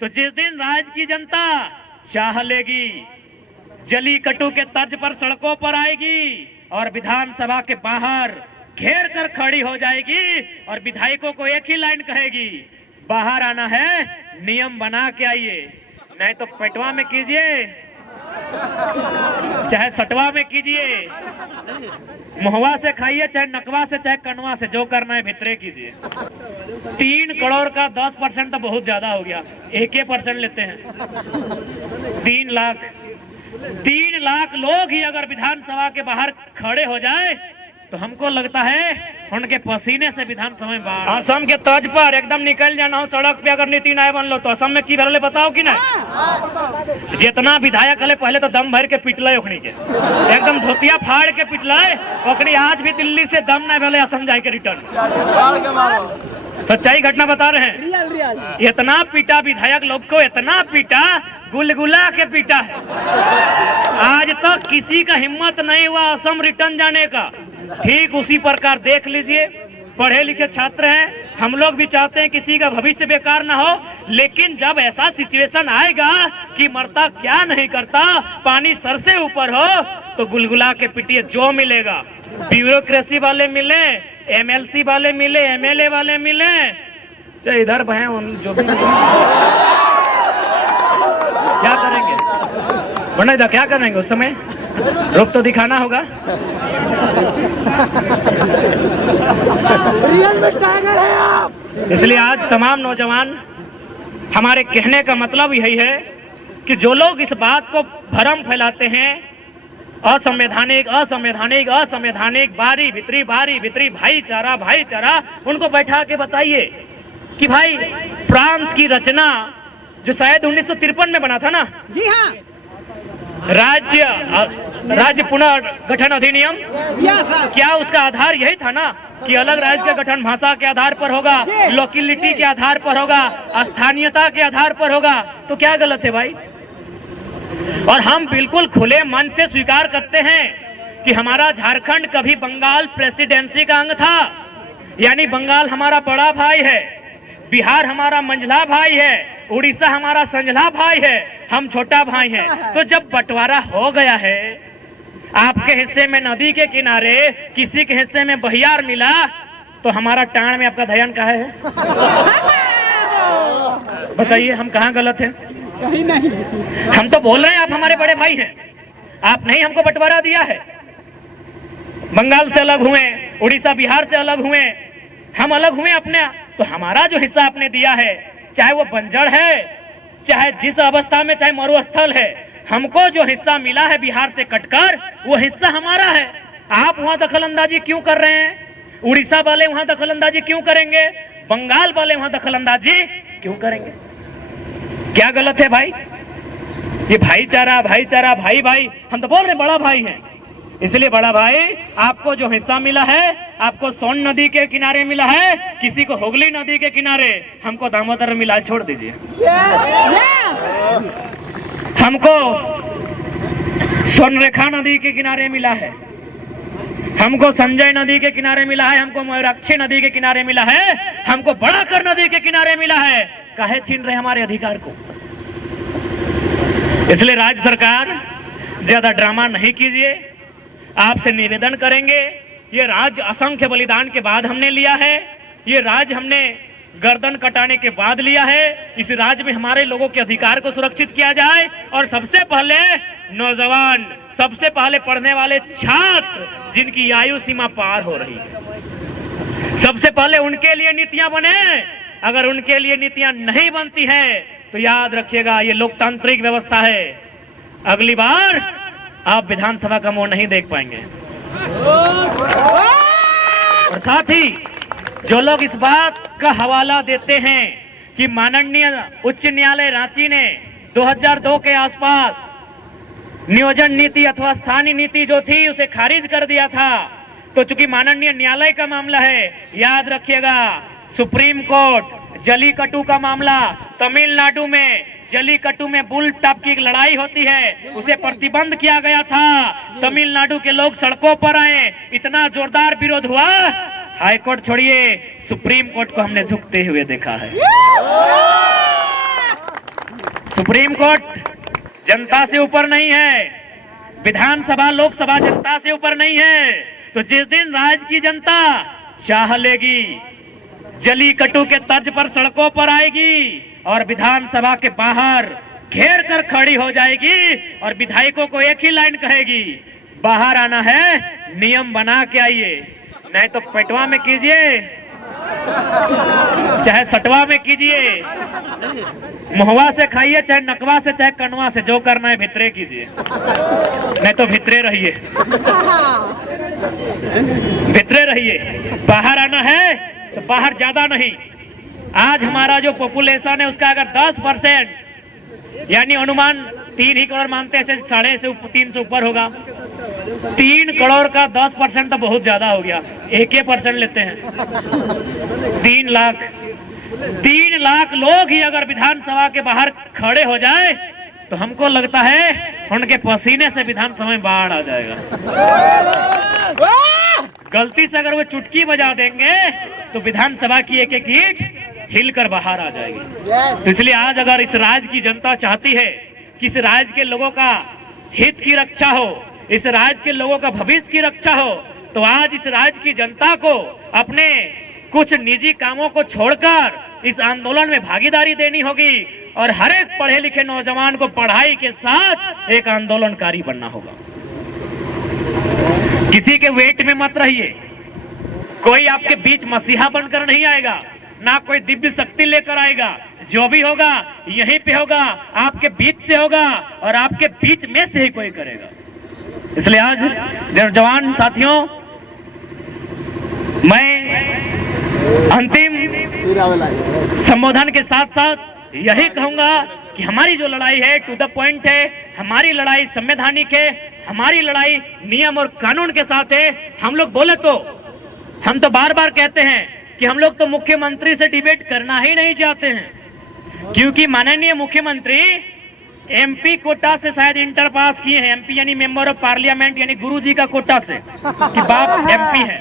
तो जिस दिन राज्य की जनता चाह लेगी, जली कटु के तर्ज पर सड़कों पर आएगी और विधानसभा के बाहर घेर कर खड़ी हो जाएगी और विधायकों को एक ही लाइन कहेगी, बाहर आना है, नियम बना के आइए, नहीं तो पेटवा में कीजिए, चाहे सटवा में कीजिए, मुहवा से खाइए, चाहे नकवा से, चाहे कनवा से, जो करना है भितरे कीजिए। 3 करोड़ का 10% तो बहुत ज्यादा हो गया, 1% लेते हैं। 3 लाख लोग ही अगर विधानसभा के बाहर खड़े हो जाए तो हमको लगता है उनके पसीने से विधानसभा में बाहर। असम के तर्ज पर एकदम निकल जाना हो सड़क पे, अगर नीति आयोग बन लो तो असम में की भरले बताओ कि नहीं? जितना विधायक हले पहले तो दम भर के पिटले ओखनी के, एकदम धोतिया फाड़ के पिटले ओखनी, आज भी दिल्ली से दम नहीं भले असम जाए के रिटर्न। सच्चाई घटना बता रहे हैं। इतना पीटा विधायक लोग को, इतना पीटा, गुलगुला के पीटा है। आज तक किसी का हिम्मत नहीं हुआ असम रिटर्न जाने का। ठीक उसी प्रकार देख लीजिए, पढ़े लिखे छात्र हैं, हम लोग भी चाहते हैं किसी का भविष्य बेकार ना हो, लेकिन जब ऐसा सिचुएशन आएगा कि मरता क्या नहीं करता, पानी सर से ऊपर हो, तो गुलगुला के पिटिए, जो मिलेगा। ब्यूरोक्रेसी वाले मिले, एमएलसी वाले मिले, एमएलए वाले मिले, चाहे इधर बहे जो भी क्या करेंगे, वरना क्या करेंगे उस समय, रूप तो दिखाना होगा। इसलिए आज तमाम नौजवान, हमारे कहने का मतलब यही है कि जो लोग इस बात को भ्रम फैलाते हैं, असंवैधानिक असंवैधानिक असंवैधानिक, बारी भीतरी भाईचारा, उनको बैठा के बताइए कि भाई प्रांत की रचना जो शायद 1953 में बना था ना, जी हाँ, राज्य पुनर्गठन अधिनियम, क्या उसका आधार यही था ना कि अलग राज्य का गठन भाषा के आधार पर होगा, लोकेलिटी के आधार पर होगा, स्थानीयता के आधार पर होगा? तो क्या गलत है भाई? और हम बिल्कुल खुले मन से स्वीकार करते हैं कि हमारा झारखंड कभी बंगाल प्रेसिडेंसी का अंग था, यानी बंगाल हमारा बड़ा भाई है, बिहार हमारा मंझला भाई है, उड़ीसा हमारा संझला भाई है, हम छोटा भाई हैं। तो जब बंटवारा हो गया है, आपके हिस्से में नदी के किनारे, किसी के हिस्से में बहियार मिला, तो हमारा टाण में आपका ध्यान कहाँ है? बताइए, हम कहाँ गलत हैं? कहीं नहीं। हम तो बोल रहे हैं आप हमारे बड़े भाई हैं, आप नहीं हमको बंटवारा दिया है। बंगाल से अलग हुए, उड़ीसा बिहार से अलग हुए, हम अलग हुए अपने, तो हमारा जो हिस्सा आपने दिया है, चाहे वो बंजर है, चाहे जिस अवस्था में, चाहे मरुस्थल है, हमको जो हिस्सा मिला है बिहार से कटकर, वो हिस्सा हमारा है। आप वहां दखल अंदाजी क्यों कर रहे हैं? उड़ीसा वाले वहां दखल अंदाजी क्यों करेंगे? बंगाल वाले वहां दखल अंदाजी क्यों करेंगे? क्या गलत है भाई? ये भाईचारा भाई, हम तो बोल रहे बड़ा भाई हैं। इसलिए बड़ा भाई, आपको जो हिस्सा मिला है, आपको सोन नदी के किनारे मिला है, किसी को हुगली नदी के किनारे, हमको दामोदर मिला, छोड़ दीजिए। हमको स्वर्णरेखा नदी के किनारे मिला है, हमको संजय नदी के किनारे मिला है, हमको मयूराक्षी नदी के किनारे मिला है, हमको बड़ाकर नदी के किनारे मिला है। काहे छीन रहे हमारे अधिकार को? इसलिए राज्य सरकार, ज्यादा ड्रामा नहीं कीजिए, आपसे निवेदन करेंगे। ये राज्य असंख्य बलिदान के बाद हमने लिया है, ये राज्य हमने गर्दन कटाने के बाद लिया है। इस राज्य में हमारे लोगों के अधिकार को सुरक्षित किया जाए, और सबसे पहले नौजवान, सबसे पहले पढ़ने वाले छात्र जिनकी आयु सीमा पार हो रही है, सबसे पहले उनके लिए नीतियां बने। अगर उनके लिए नीतियां नहीं बनती है तो याद रखिएगा, ये लोकतांत्रिक व्यवस्था है, अगली बार आप विधानसभा का मुंह नहीं देख पाएंगे। और साथ ही जो लोग इस बात का हवाला देते हैं कि माननीय उच्च न्यायालय रांची ने 2002 के आसपास नियोजन नीति अथवा स्थानीय नीति जो थी उसे खारिज कर दिया था, तो चूंकि माननीय न्यायालय का मामला है, याद रखिएगा, सुप्रीम कोर्ट जलीकट्टू का मामला, तमिलनाडु में जलीकट्टू में बुल टॉप की एक लड़ाई होती है, उसे प्रतिबंध किया गया था। तमिलनाडु के लोग सड़कों पर आए, इतना जोरदार विरोध हुआ, हाई कोर्ट छोड़िए, सुप्रीम कोर्ट को हमने झुकते हुए देखा है। सुप्रीम कोर्ट जनता से ऊपर नहीं है, विधानसभा लोकसभा जनता से ऊपर नहीं है। तो जिस दिन राज्य की जनता चाह लेगी, जली कटु के तर्ज पर सड़कों पर आएगी और विधानसभा के बाहर घेर कर खड़ी हो जाएगी और विधायकों को एक ही लाइन कहेगी, बाहर आना है, नियम बना के आइए, नहीं तो पेटवा में कीजिए चाहे सटवा में कीजिए, मुहवा से खाइए चाहे नकवा से चाहे कनवा से, जो करना है भितरे कीजिए, नहीं तो भितरे रहिए, भितरे रहिए। बाहर आना है तो बाहर ज्यादा नहीं। आज हमारा जो पॉपुलेशन है उसका अगर 10% यानी अनुमान 3 ही करोड़ मानते हैं, 3.5 से ऊपर होगा। 3 करोड़ का 10% तो बहुत ज्यादा हो गया, 1% लेते हैं, 3 लाख लोग ही अगर विधानसभा के बाहर खड़े हो जाए तो हमको लगता है उनके पसीने से विधानसभा में बाढ़ आ जाएगा। गलती से अगर वो चुटकी बजा देंगे तो विधानसभा की एक ईंट हिलकर बाहर आ जाएगी। तो इसलिए आज अगर इस राज्य की जनता चाहती है कि इस राज्य के लोगों का हित की रक्षा हो, इस राज्य के लोगों का भविष्य की रक्षा हो, तो आज इस राज्य की जनता को अपने कुछ निजी कामों को छोड़कर इस आंदोलन में भागीदारी देनी होगी और हर एक पढ़े लिखे नौजवान को पढ़ाई के साथ एक आंदोलनकारी बनना होगा। किसी के वेट में मत रहिए, कोई आपके बीच मसीहा बनकर नहीं आएगा, ना कोई दिव्य शक्ति लेकर आएगा। जो भी होगा यहीं पे होगा, आपके बीच से होगा और आपके बीच में से ही कोई करेगा। इसलिए आज जवान साथियों, मैं अंतिम संबोधन के साथ साथ यही कहूंगा कि हमारी जो लड़ाई है टू द पॉइंट है, हमारी लड़ाई संवैधानिक है, हमारी लड़ाई नियम और कानून के साथ है। हम लोग बोले तो हम तो बार बार कहते हैं कि हम लोग तो मुख्यमंत्री से डिबेट करना ही नहीं चाहते हैं, क्योंकि माननीय मुख्यमंत्री एमपी कोटा से शायद इंटर पास किए हैं। एमपी यानी मेंबर ऑफ पार्लियामेंट, यानी गुरुजी का कोटा से कि बाप एमपी है।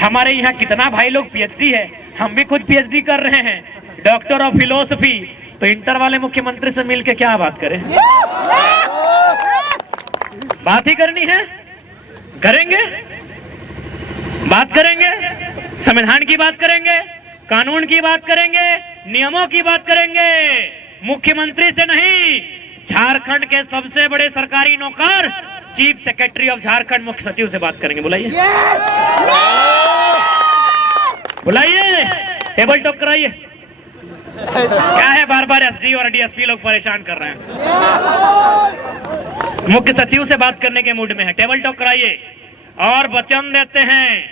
हमारे यहाँ कितना भाई लोग पीएचडी है, हम भी खुद पीएचडी कर रहे हैं, डॉक्टर ऑफ फिलोसफी। तो इंटर वाले मुख्यमंत्री से मिलके क्या बात करें? बात ही करनी है, करेंगे, बात करेंगे, संविधान की बात करेंगे, कानून की बात करेंगे, नियमों की बात करेंगे, मुख्यमंत्री से नहीं। झारखंड के सबसे बड़े सरकारी नौकर चीफ सेक्रेटरी ऑफ झारखंड मुख्य सचिव से बात करेंगे। बुलाइए, बुलाइए, टेबल टॉक कराइए। क्या है बार बार एसडी और डीएसपी लोग परेशान कर रहे हैं, मुख्य सचिव से बात करने के मूड में है, टेबल टॉक कराइए। और वचन देते हैं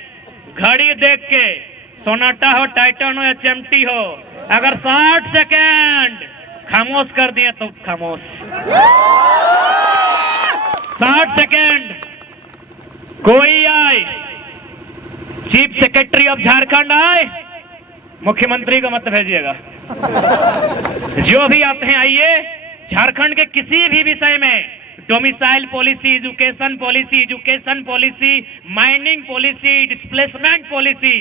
घड़ी देख के, सोनाटा हो, टाइटन हो या चमटी हो, अगर 60 सेकेंड खामोश कर दिए तो खामोश। 60 सेकेंड कोई आए, चीफ सेक्रेटरी ऑफ झारखंड आए, मुख्यमंत्री को मत भेजिएगा। जो भी आते हैं आइए, झारखंड के किसी भी विषय में, domicile policy, education policy, mining policy, displacement policy,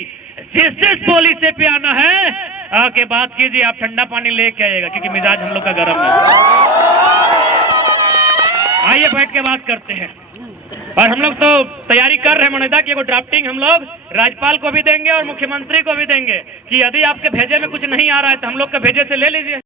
जिस पॉलिसी पे आना है आके बात कीजिए। आप ठंडा पानी लेके आइएगा क्योंकि मिजाज हम लोग का गर्म है। आइए बैठ के बात करते हैं। और हम लोग तो तैयारी कर रहे हैं मनोदा की एगो ड्राफ्टिंग हम लोग राज्यपाल को भी देंगे और मुख्यमंत्री को भी देंगे कि यदि आपके भेजे में कुछ नहीं आ रहा है तो हम लोग के भेजे से ले लीजिए।